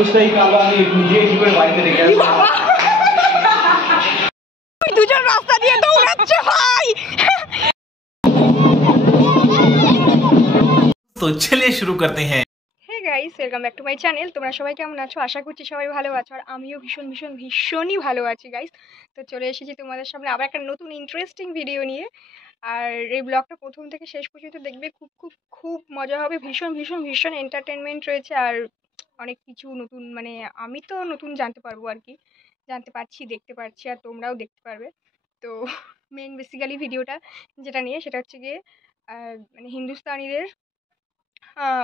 মানুষটাই কালো, আমি নিজে কি করে বাড়িতে রেখে আসবো। দুজন রাস্তা দিয়ে দৌড়াচ্ছে ভাই। तो चलिए शुरू करते हैं। Hey guys, welcome back to my channel. তোমরা সবাই কেমন আছো? আশা করছি সবাই ভালো আছো, আর আমিও ভীষণই ভালো আছি গাইস। তো চলে এসেছি তোমাদের সামনে আবার একটা নতুন ইন্টারেস্টিং ভিডিও নিয়ে। আর এই ব্লগটা প্রথম থেকে শেষ পর্যন্ত দেখবে, খুব মজা হবে। ভীষণ এন্টারটেনমেন্ট রয়েছে, আর অনেক কিছু নতুন, মানে আমি তো নতুন জানতে পারবো আর কি, জানতে পারছি, দেখতে পারছি, আর তোমরাও দেখতে পারবে। তো মেন বেসিক্যালি ভিডিওটা যেটা নিয়ে, সেটা হচ্ছে গিয়ে মানে হিন্দুস্তানিদের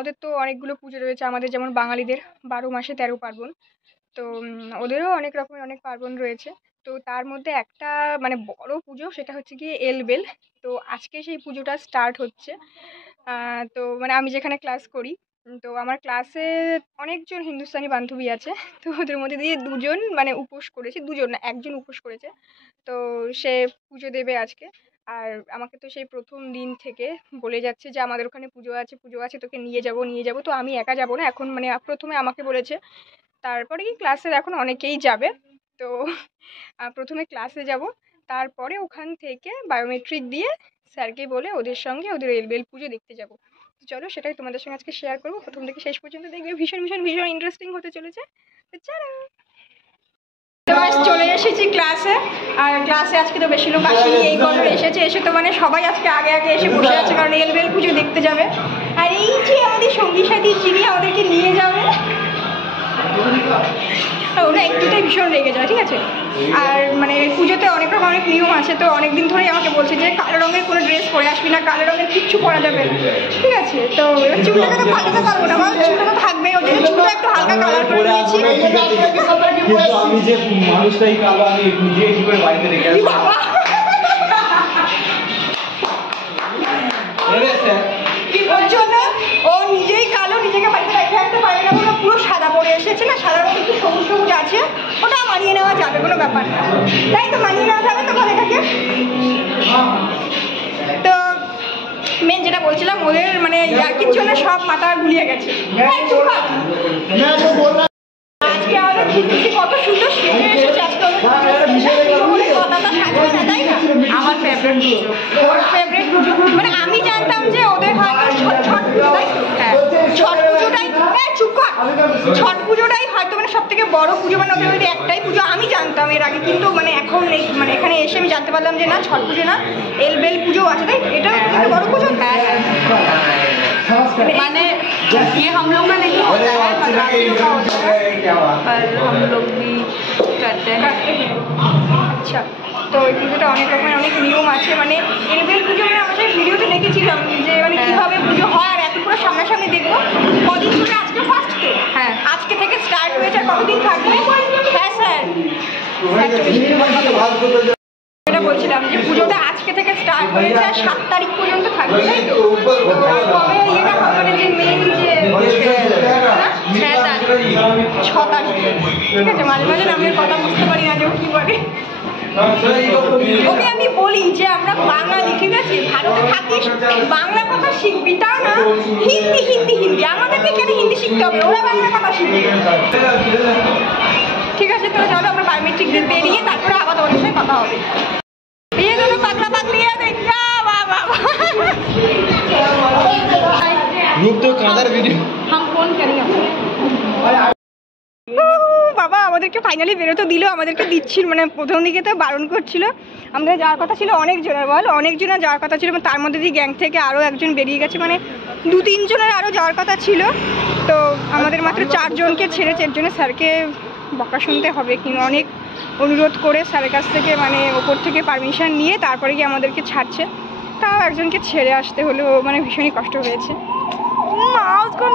ওদের তো অনেকগুলো পুজো রয়েছে, আমাদের যেমন বাঙালিদের 12 মাসে 13 পার্বণ। তো ওদেরও অনেক রকমের অনেক পার্বণ রয়েছে। তো তার মধ্যে একটা মানে বড় পুজো, সেটা হচ্ছে গিয়ে এলবেল। তো আজকে সেই পুজোটা স্টার্ট হচ্ছে। তো মানে আমি যেখানে ক্লাস করি, তো আমার ক্লাসে অনেকজন হিন্দুস্তানি বান্ধবী আছে। তো ওদের মধ্যে দিয়ে দুজন মানে উপোস করেছে, দুজন না, একজন উপোস করেছে। তো সে পুজো দেবে আজকে। আর আমাকে তো সেই প্রথম দিন থেকে বলে যাচ্ছে যে আমাদের ওখানে পুজো আছে, তোকে নিয়ে যাব। তো আমি একা যাব না এখন, মানে প্রথমে আমাকে বলেছে, তারপরে কি ক্লাসের এখন অনেকেই যাবে। তো প্রথমে ক্লাসে যাব, তারপরে ওখান থেকে বায়োমেট্রিক দিয়ে স্যারকে বলে ওদের সঙ্গে ওদের এলবেল পুজো দেখতে যাব। চলো, সেটাই তোমাদের সঙ্গে আজকে শেয়ার করবো। প্রথম থেকে শেষ পর্যন্ত দেখবে, ভীষণ ইন্টারেস্টিং হতে চলেছে। তো চলো, চলে এসেছি ক্লাসে। আর ক্লাসে আজকে তো বেশি লোক আসেনি, এই কজন এসে তো মানে সবাই আজকে আগে এসে বসে আছে, কারণ এলবেল পুজো দেখতে যাবে। আর এই যে আমাদের সঙ্গী সাথী, যিনি আমাদেরকে নিয়ে যাবে, ওরা একটুটাই ভীষণ রেগে যায়, ঠিক আছে। আর মানে পুজোতে অনেক নিয়ম আছে। তো অনেকদিন ধরেই আমাকে বলছে যে কালো রঙের কোনো ড্রেস পরে আসবি না, কালো রঙের কিচ্ছু পরা যাবে না, ঠিক আছে। তো চুলটাকে তো পাঠাতে পারবো না, কারণ চুলটা তো থাকবে, ওই জন্য চুলটা একটু হালকা কালার করে নিয়েছি। আমি যে মানুষটাই কালো, আমি নিজে কি করে বাড়িতে রেখে আসবো। ওর জন্য ও নিজেই কালো, নিজেকে বাড়িতে রেখে আসতে পারে না, কোনো পুরো সাদা পরে এসেছে না, সাদার মধ্যে একটু সবুজ আছে, ওটা মানিয়ে নেওয়া যাবে, কোনো ব্যাপার না, তাই তো মানিয়ে নেওয়া যাবে তো এটাকে। তো মেন যেটা বলছিলাম, ওদের মানে ইয়ার্কির জন্য সব মাথা গুলিয়ে গেছে। আজকে আমাদের কত সুন্দর সেজে এসেছে, আজকে কথাটা সাজবে না, তাই না? আমার ফেভারিট পুজো, মানে আমি জানতাম যে ওদের হয়তো ছট পুজো, তাই তো? হ্যাঁ, ছট পুজোটাই, ছট পুজোটাই হয়তো মানে সব থেকে বড় পুজো, মানে ওদের ওই একটাই পুজো আমি জানতাম এর আগে, কিন্তু মানে এখন মানে এখানে এসে আমি জানতে পারলাম যে না, ছট পুজো না, এলবেল পুজো আছে, তাই এটাও কিন্তু বড় পুজো। হ্যাঁ, মানে ये हम लोग का नहीं होता है, मराठियों का होता है, पर हम लोग भी करते हैं। আচ্ছা, তো এই পুজোটা অনেক রকমের অনেক নিয়ম আছে। মানে এলবেল পুজো মানে আমরা ভিডিওতে দেখেছিলাম যে মানে কীভাবে পুজো হয়, আর এত পুরো সামনাসামনি দেখবো। কদিন ধরে আজকে ফার্স্ট, তো হ্যাঁ আজকে থেকে স্টার্ট হয়েছে, আর কতদিন থাকবে? হ্যাঁ স্যার, এটা বলছিলাম যে পুজোটা আজকে থেকে স্টার্ট হয়েছে, আর 7 তারিখ পর্যন্ত থাকবে, তাই তো? কবে এটা হবে, যে মেন যে 6 তারিখ, ঠিক আছে। মাঝে আমি কথা বুঝতে পারি না যে ও কী বলে। ওকে আমি বলি যে আমরা বাঙালি, ঠিক আছে, ভারতে থাকিস, বাংলা কথা শিখবি, তাও না হিন্দি, আমাদেরকে কেন হিন্দি শিখতে হবে, ওরা বাংলা কথা শিখবে, ঠিক আছে। তো চলো, আমরা বায়োমেট্রিক দিয়ে বেরিয়ে তারপরে আবার তোমাদের সাথে কথা হবে। ये दोनों पगला पगली है, देखा वाह रूप तो कादर वीडियो हम फोन करेंगे। বাবা আমাদেরকে ফাইনালি বেরোতে দিল, আমাদেরকে দিচ্ছিল, মানে প্রথম দিকে তো বারণ করছিল। আমাদের যাওয়ার কথা ছিল অনেকজনের যাওয়ার কথা ছিল, তার মধ্যে দিয়ে গ্যাং থেকে আরও একজন বেরিয়ে গেছে, মানে 2-3 জনের আরও যাওয়ার কথা ছিল। তো আমাদের মাত্র 4 জনকে ছেড়েছে, এর জন্য স্যারকে বকা শুনতে হবে, কিন্তু অনেক অনুরোধ করে স্যারের কাছ থেকে মানে ওপর থেকে পারমিশন নিয়ে তারপরে গিয়ে আমাদেরকে ছাড়ছে। তাও একজনকে ছেড়ে আসতে হলো, মানে ভীষণই কষ্ট হয়েছে।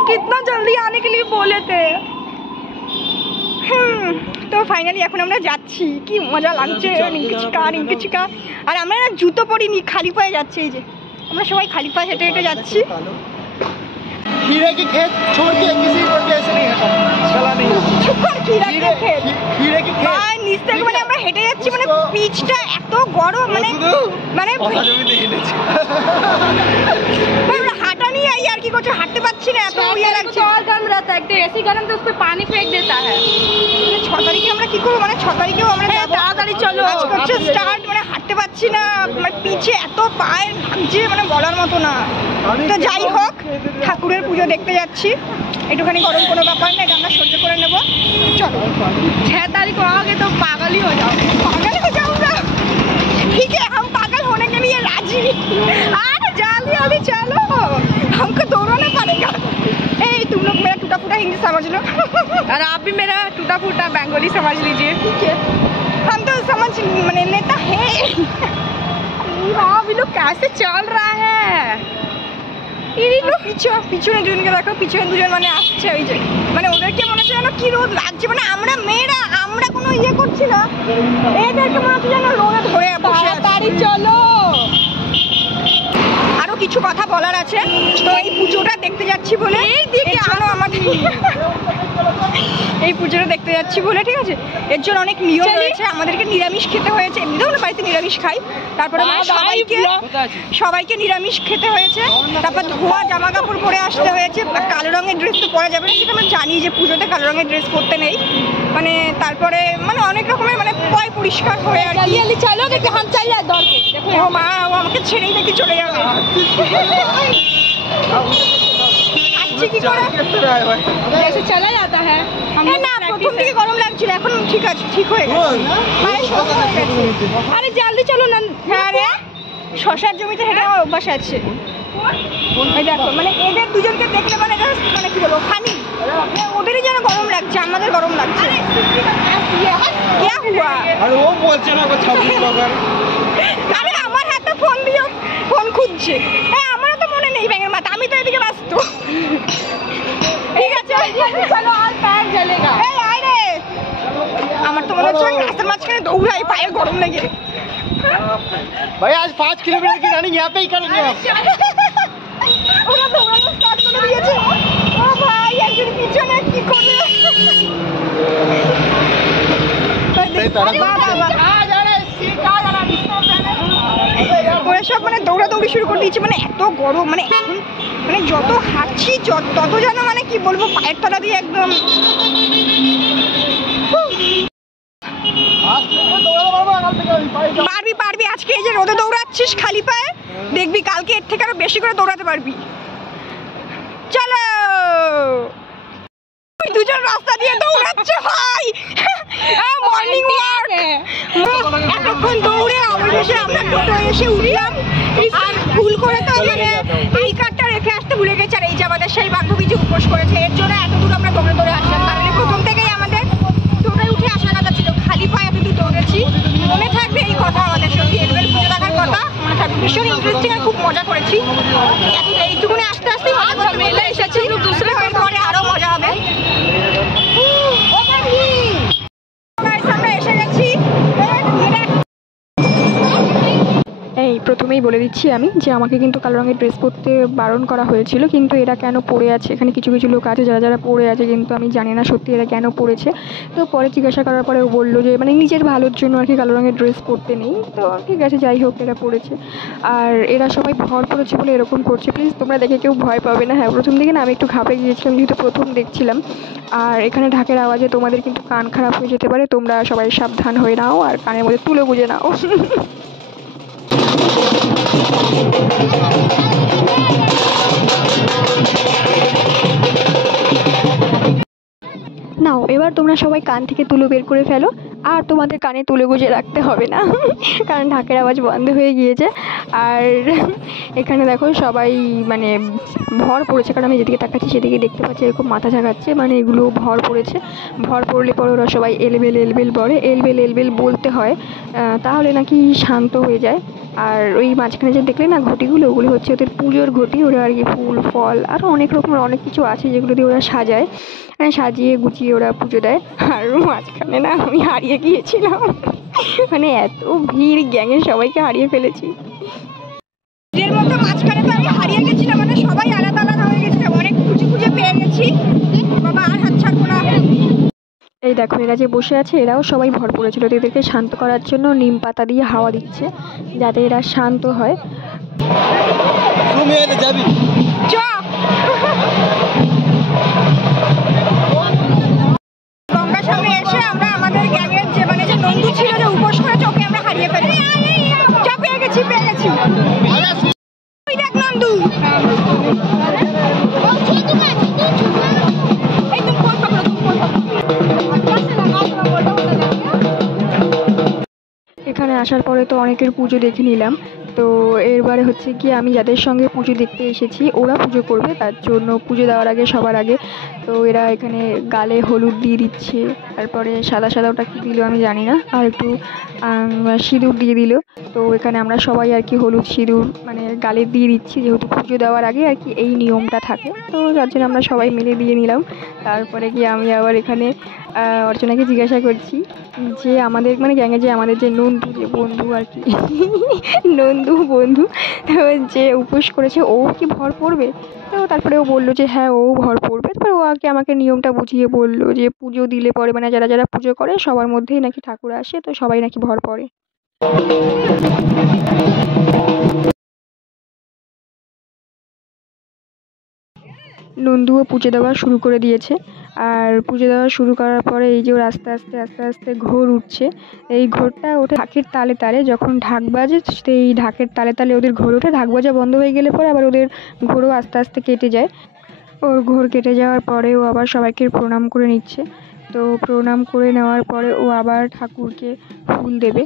কিতনা জলদি আনে কে লিয়ে বলে थे। তো ফাইনালি এখন আমরা যাচ্ছি, কি মজা লাগছে, নিঙ্কিচিকা। আর আমরা না জুতো পরিনি, খালি পায়ে যাচ্ছি, এই যে আমরা সবাই খালি পায়ে হেঁটে যাচ্ছি। खीरे की खेत छोड़ के किसी को ऐसे नहीं हटा, चला नहीं खीरे की खेत নিচ থেকে মানে আমরা হেঁটে যাচ্ছি, মানে পিচটা এত গরম, মানে হাঁটা নিয়ে আর কি করছো? হাঁটতে পারছি না, এত ইয়ে লাগছে। और गर्म रहता है, ऐसी गर्म तो उस पर पानी फेंक देता है। 6 তারিখে আমরা কি করবো? মানে 6 তারিখেও আমরা তাড়াতাড়ি চলো। আজকে হচ্ছে স্টার্ট, মানে হাঁটতে পারছি না, মানে পিছে এত পায়ে লাগছে, মানে বলার মতো না। তো যাই হোক, ঠাকুরের পুজো দেখতে যাচ্ছি, একটুখানি গরম কোনো ব্যাপার না, এটা আমরা সহ্য করে নেবো। চলো 6 तारीख को आओगे तो पागल ही हो जाओगे। पागल हो जाऊंगा, ठीक है, हम पागल होने के लिए राजी। अरे जल्दी अभी चलो, हमको दौड़ना पड़ेगा। ए तुम लोग मेरा टूटा फूटा हिंदी समझ लो और आप भी मेरा टूटा फूटा बंगाली समझ लीजिए। ठीक है, हम तो समझ मैंने लेता है। हाँ भी लोग कैसे चल रहा है। এই লোক পিছনে দুজনকে দেখো, পিছনে দুজন মানে আসছে, ওই যে মানে ওদেরকে মনে হচ্ছে যেন কি রোদ লাগছে, মানে আমরা মেয়েরা আমরা কোনো ইয়ে করছি না, এদেরকে মনে হচ্ছে যেন রোদে ধরে বসে আছে। তাড়াতাড়ি চলো। আরো কিছু কথা বলার আছে, তো এই পুজোটা দেখতে যাচ্ছি বলে এর জন্য আমাদের এই পুজোটা দেখতে যাচ্ছি বলে, ঠিক আছে, এর জন্য অনেক নিয়ম রয়েছে, আমাদেরকে নিরামিষ খেতে হয়েছে। এমনিতেও আমরা বাড়িতে নিরামিষ খাই, তারপরে সবাইকে নিরামিষ খেতে হয়েছে, তারপর ধোয়া জামা কাপড় পরে আসতে হয়েছে, কালো রঙের ড্রেস তো পরা যাবে না, সেটা আমরা জানি যে পুজোতে কালো রঙের ড্রেস পরতে নেই, মানে তারপরে মানে অনেক রকমের মানে পয় পরিষ্কার হয়ে আর কি। চলো দেখে হাম চাই যায় দরকে। ও মা, ও আমাকে ছেড়েই নাকি চলে যাবে। আসছে কি করে? ऐसे चला जाता है। না, প্রথম দিকে গরম লাগছিল, এখন ঠিক আছে, ঠিক হয়ে গেছে, পায়ে সব হয়ে গেছে। আরে জলদি চলো না। হ্যাঁ রে, শশার জমিতে হেঁটে আমার অভ্যাস আছে। এই দেখো, মানে এদের দুজনকে দেখলে মানে মানে কি বলবো, ফানি, ওদেরই যেন গরম লাগছে, আমাদের গরম লাগছে। क्या हुआ? अरे वो बोलছে না 26 টাকার। আরে আমার হাতে ফোন দিও, ফোন খুঁজছে। হ্যাঁ, আমারও তো মনে নেই ব্যাঙের মাথা, আমি তো এদিকে ব্যস্ত। ঠিক আছে चलो और पैर जलेगा। এই আয় রে, আমার তো মনে হচ্ছে আমি রাস্তার মাঝখানে দৌড়াই, পায়ে গরম লেগে। भाई आज 5 किलोमीटर की रनिंग यहाँ पे ही करेंगे हम। ওরা দৌড়ানো স্টার্ট করে দিয়েছে। ও ভাই, একজন পিছনে কি করবে? ওরা সব মানে দৌড়াদৌড়ি শুরু করে দিয়েছে, মানে এত গরম, মানে এখন মানে যত হাঁটছি তত যেন মানে কি বলবো, পায়ের তলা দিয়ে একদম। পারবি পারবি, আজকে এই যে রোদে দৌড়াচ্ছিস খালি পায়ে, দেখবি কালকে এর থেকে আরো বেশি করে দৌড়াতে পারবি। চলো, দুজন রাস্তা দিয়ে দৌড়াচ্ছে ভাই, মর্নিং ওয়াক। এতক্ষণ দৌড়ে অবশেষে আমরা টোটো এসে উঠলাম, আর ভুল করে তো মানে এই কার্ডটা রেখে আসতে ভুলে গেছে, আর এই যে আমাদের সেই বান্ধবী যে উপোস করেছে, এর জন্য এত দূর আমরা দৌড়ে দৌড়ে আসলাম, কারণ প্রথম থেকেই আমাদের টোটোয় উঠে আসার কথা ছিল, খালি পায়ে এত দূর দৌড়েছি। মনে থাকবে এই কথা আমাদের, সত্যি এবার পুজো দেখার কথা মনে থাকবে, ভীষণ ইন্টারেস্টিং আর খুব মজা করেছি। এইটুকুনে আস্তে আস্তে মেলে এসেছি, দুসরে পরে আরো মজা হবে। আমরা এসে গেছি। এই প্রথমেই বলে দিচ্ছি আমি যে আমাকে কিন্তু কালো রঙের ড্রেস পরতে বারণ করা হয়েছিল, কিন্তু এরা কেন পরে আছে, এখানে কিছু কিছু লোক আছে যারা যারা পরে আছে, কিন্তু আমি জানি না সত্যি এরা কেন পরেছে। তো পরে জিজ্ঞাসা করার পরে ও বললো যে মানে নিজের ভালোর জন্য আর কি কালো রঙের ড্রেস পরতে নেই। তো ঠিক আছে, যাই হোক, এরা পরেছে, আর এরা সবাই ভর পড়েছে বলে এরকম করছে। প্লিজ তোমরা দেখে কেউ ভয় পাবে না। হ্যাঁ, প্রথম দিকে না আমি একটু ঘাবড়ে গিয়েছিলাম, যেহেতু প্রথম দেখছিলাম, আর এখানে ঢাকের আওয়াজে তোমাদের কিন্তু কান খারাপ হয়ে যেতে পারে, তোমরা সবাই সাবধান হয়ে নাও আর কানের মধ্যে তুলে গুঁজে নাও। নাও এবার তোমরা সবাই কান থেকে তুলো বের করে ফেলো, আর তোমাদের কানে তুলে গুঁজে রাখতে হবে না, কারণ ঢাকের আওয়াজ বন্ধ হয়ে গিয়েছে। আর এখানে দেখো সবাই মানে ভর পড়েছে, কারণ আমি যেদিকে তাকাচ্ছি সেদিকে দেখতে পাচ্ছি এরকম মাথা ঝাঁকাচ্ছে, মানে এগুলো ভর পড়েছে। ভর পড়লে পরে ওরা সবাই এলবেল এলবেল বলে, এলবেল এলবেল বলতে হয়, তাহলে নাকি শান্ত হয়ে যায়। আর ওই মাঝখানে যে দেখলে না ঘটিগুলো, ওগুলো হচ্ছে ওদের পুজোর ঘটি, ওরা আর কি ফুল ফল আরও অনেক রকমের অনেক কিছু আছে যেগুলো দিয়ে ওরা সাজায়, সাজিয়ে গুছিয়ে ওরা পুজো দেয়। আর মাঝখানে না আমি হারিয়ে গিয়েছিলাম, মানে এত ভিড়, গ্যাংয়ে সবাইকে হারিয়ে ফেলেছি। এর মধ্যে মাঝখানে তো আমি হারিয়ে গেছিলাম, মানে সবাই আলাদা আলাদা হয়ে গেছিলাম, অনেক খুঁজে খুঁজে পেয়ে গেছি। বাবা আর হাত ছাড়বো না। এই দেখো এরা যে বসে আছে এরাও সবাই ভর পড়েছিল, এদেরকে শান্ত করার জন্য নিম পাতা দিয়ে হাওয়া দিচ্ছে যাতে এরা শান্ত হয়। চ আসার পরে তো অনেকের পুজো দেখে নিলাম। তো এরবারে হচ্ছে কি আমি যাদের সঙ্গে পুজো দেখতে এসেছি ওরা পুজো করবে, তার জন্য পুজো দেওয়ার আগে সবার আগে তো এরা এখানে গালে হলুদ দিয়ে দিচ্ছে, তারপরে সাদা সাদা ওটা কী দিল আমি জানি না, আর একটু সিঁদুর দিয়ে দিল। তো এখানে আমরা সবাই আর কি হলুদ সিঁদুর মানে গালে দিয়ে দিচ্ছি, যেহেতু পুজো দেওয়ার আগে আর কি এই নিয়মটা থাকে, তো যার জন্য আমরা সবাই মিলে দিয়ে নিলাম। তারপরে কি আমি আবার এখানে অর্চনাকে জিজ্ঞাসা করছি যে আমাদের মানে গ্যাংয়ে যে আমাদের যে নন্দু যে বন্ধু আর কি নন্দু বন্ধু যে উপোস করেছে ও কি ভর পড়বে? তো তারপরে ও বললো যে হ্যাঁ ও ভর পড়বে। তারপরে ও আর কি আমাকে নিয়মটা বুঝিয়ে বললো যে পুজো দিলে পরে মানে যারা যারা পুজো করে সবার মধ্যেই নাকি ঠাকুর আসে, তো সবাই নাকি ভর পড়ে। নন্দুও পুজো দেওয়া শুরু করে দিয়েছে, আর পুজো দেওয়া শুরু করার পরে এই যে ওর আস্তে আস্তে আস্তে আস্তে ঘোর উঠছে। এই ঘোরটা ওঠে ঢাকের তালে তালে, যখন ঢাক বাজে সেই ঢাকের তালে তালে ওদের ঘোর ওঠে। ঢাক বাজা বন্ধ হয়ে গেলে পরে আবার ওদের ঘোরও আস্তে আস্তে কেটে যায়। ওর ঘোর কেটে যাওয়ার পরে ও আবার সবাইকে প্রণাম করে নিচ্ছে। তো প্রণাম করে নেওয়ার পরে ও আবার ঠাকুরকে ফুল দেবে,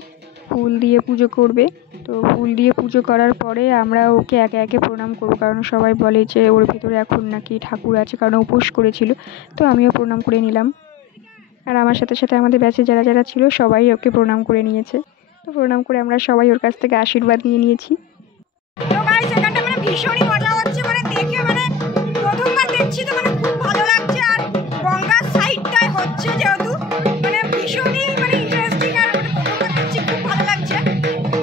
ফুল দিয়ে পুজো করবে। তো ফুল দিয়ে পুজো করার পরে আমরা ওকে একে একে প্রণাম করবো, কারণ সবাই বলে যে ওর ভিতরে এখন নাকি ঠাকুর আছে, কারণ উপোস করেছিল। তো আমিও প্রণাম করে নিলাম, আর আমার সাথে সাথে আমাদের ব্যাচে যারা যারা ছিল সবাই ওকে প্রণাম করে নিয়েছে। তো প্রণাম করে আমরা সবাই ওর কাছ থেকে আশীর্বাদ নিয়ে নিয়েছি। তো গাইস এখানটা মানে ভীষণই মজা হচ্ছে, মানে দেখে মানে প্রথমবার দেখছি তো মানে খুব ভালো লাগছে। আর গঙ্গার সাইডটায় হচ্ছে যেহেতু মানে ভীষণই মানে ইন্টারেস্টিং, আর মানে প্রথমবার দেখছি খুব ভালো লাগছে।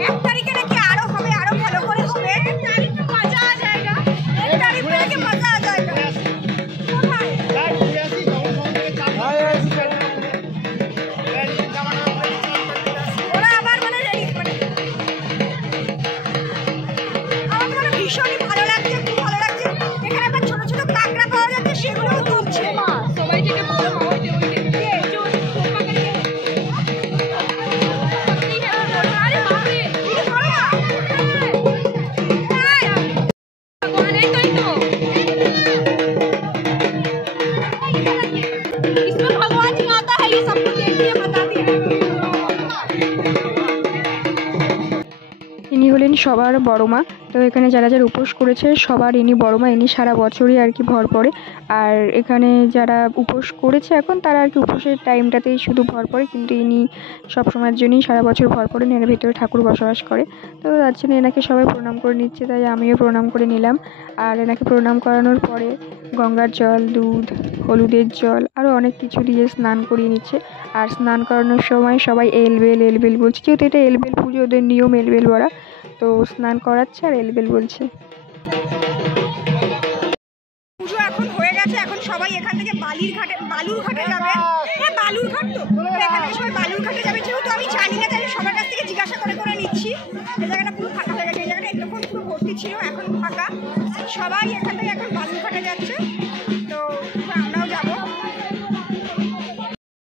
1 তারিখে নাকি আরো হবে, আরো ভালো করে হবে। 1 তারিখ তো মজা আ যায়গা, 1 তারিখ থেকে মজা আ যায়গা। কোথায় ওরা আবার মানে রেডি মানে আমার মানে ভীষণই ভালো লাগছে, খুব ভালো লাগছে। এখানে আবার ছোট ছোট কাঁকড়া পাওয়া যাচ্ছে, সেগুলোও তুলছে সবাইকে বলো इसमें भगवान नहीं आता है, ये सबको देखिए बता दिया। ইনি হলেন সবার বড় মা। তো এখানে যারা যারা উপোস করেছে সবার ইনি বড় মা, ইনি সারা বছরই আর কি ভর পড়ে। আর এখানে যারা উপোস করেছে এখন তারা আর কি উপোসের টাইমটাতেই শুধু ভর পড়ে, কিন্তু ইনি সব সময়ের জন্যই সারা বছর ভর পড়েন, এর ভিতরে ঠাকুর বসবাস করে। তো তার জন্য এনাকে সবাই প্রণাম করে নিচ্ছে, তাই আমিও প্রণাম করে নিলাম। আর এনাকে প্রণাম করানোর পরে গঙ্গার জল, দুধ, হলুদের জল আরও অনেক কিছু দিয়ে স্নান করিয়ে নিচ্ছে। আর স্নান করানোর সময় সবাই এলবেল এলবেল বলছে, যেহেতু এটা এলবেল পুজো, ওদের নিয়ম এলবেল বলা। তো স্নান করাচ্ছে আর এলবেল বলছে। পুজো এখন হয়ে গেছে, এখন সবাই এখান থেকে বালুর ঘাটে যাবে। হ্যাঁ বালুর ঘাট, তো এখান থেকে সবাই বালুর ঘাটে যাবে। যেহেতু আমি জানি না তাই সবার কাছ থেকে জিজ্ঞাসা করে করে নিচ্ছি। এই জায়গাটা পুরো ফাঁকা হয়ে গেছে, এই জায়গাটা একদম পুরো ভর্তি ছিল, এখন ফাঁকা। সবাই এখান থেকে এখন বালুর ঘাটে যাচ্ছে, তো আমরাও যাবো।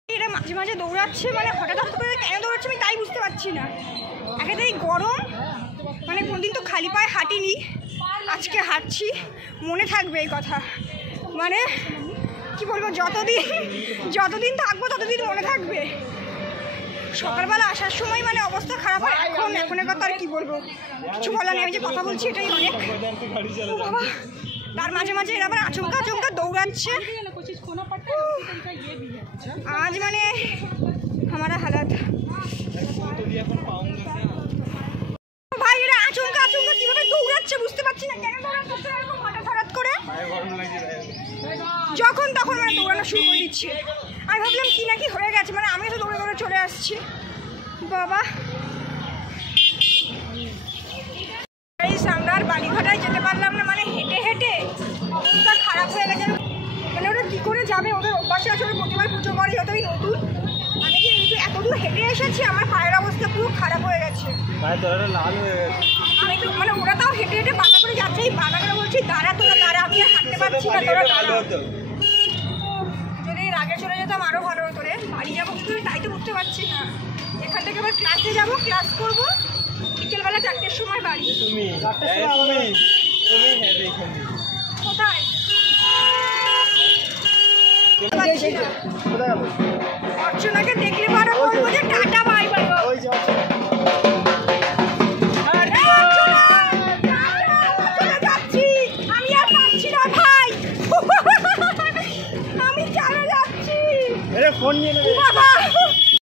এটা মাঝে মাঝে দৌড়াচ্ছে, মানে হঠাৎ হঠাৎ করে কেন দৌড়াচ্ছে আমি তাই বুঝতে পারছি না। একেবারেই গরম, মানে কোনদিন তো খালি পায়ে হাঁটিনি, আজকে হাঁটছি। মনে থাকবে এই কথা, মানে কি বলবো, যতদিন থাকবো ততদিন মনে থাকবে। সকালবেলা আসার সময় মানে অবস্থা খারাপ হয়, এখনের কথা আর কি বলবো, কিছু বলার নেই। আমি যে কথা বলছি এটাই অনেক। বাবা, তার মাঝে মাঝে এরা আবার আচমকা আচমকা দৌড়াচ্ছে। আজ মানে हमारा हालत ভাই, এরা আচমকা আচমকা কিভাবে দৌড়াচ্ছে বুঝতে পারছি না, কেন দৌড়াচ্ছে এরকম হঠাৎ করে, যখন তখন মানে দৌড়ানো শুরু করে দিচ্ছে। আমি ভাবলাম কি নাকি হয়ে গেছে, মানে আমি তো দৌড়ে দৌড়ে চলে আসছি। বাবা, আমরা আর বাড়িঘাটায় যেতে পারলাম না, মানে হেঁটে হেঁটে অবস্থা খারাপ হয়ে গেছে। মানে ওরা কী করে যাবে, ওদের অভ্যাসে আছে, ওরা প্রতিবার পুজো করে, যতই নতুন। আমি যে এতদূর হেঁটে এসেছি, আমার পায়ের অবস্থা পুরো খারাপ হয়ে গেছে, লাল হয়ে গেছে। আমি তো মানে ওরা তাও হেঁটে হেঁটে বাঁকা করে যাচ্ছে, বাঁকা করে বলছি দাঁড়া তোরা দাঁড়া, আমি আর হাঁটতে পারছি না, তোরা দাঁড়া। যদি আগে চলে যেতাম আরও ভালো হতো রে। বাড়ি যাবো কিন্তু তাই তো বুঝতে পারছি না। এখান থেকে আবার ক্লাসে যাবো, ক্লাস করবো, বিকেলবেলা 4টের সময় বাড়ি। কোথায় অর্চনাকে দেখলে পরে বলবো যে টাটা বাই বাই। फोन नहीं ও বাবা